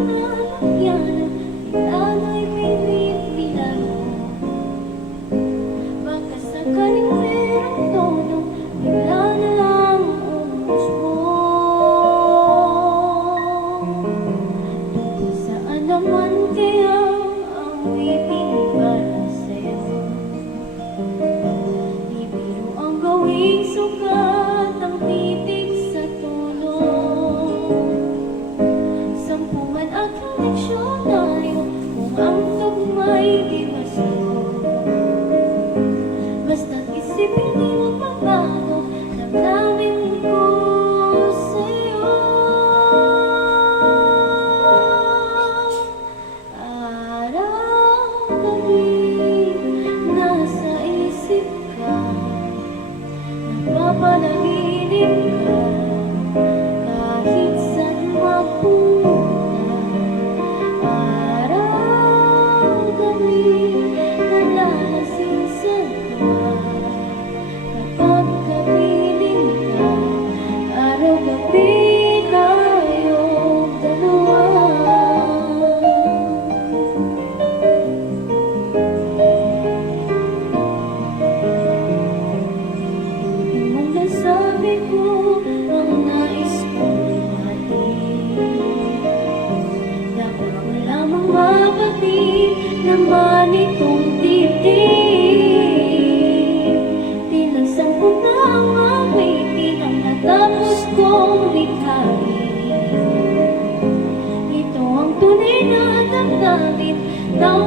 pinapakyanan, pinano'y pinipilaro. Baka sakaling merong tono, bigla na lang ubos mo. Saan naman kaya ang awitin para sa'yo? Di biro ang gawing sukat ang titig sa tulong. Sampuman at leksyonario kung ang tugma'y di masagot. Basta't isipin di magbabago, damdamin ko sa'yo. Araw-gabi nasa isip ka, nagpapanaginip ka, kahit saan magpunta. Araw-gabi nalalasing sa tuwa, kapag kapiling ka, araw-gabi tayong dalawa. Nung nasabi ko ang nais kong ihatid, dapat mo lamang mabatid naman itong titig. Bilang sampung na ang awitin ang natapos kong likhain. Ito ang tunay na damdamin ng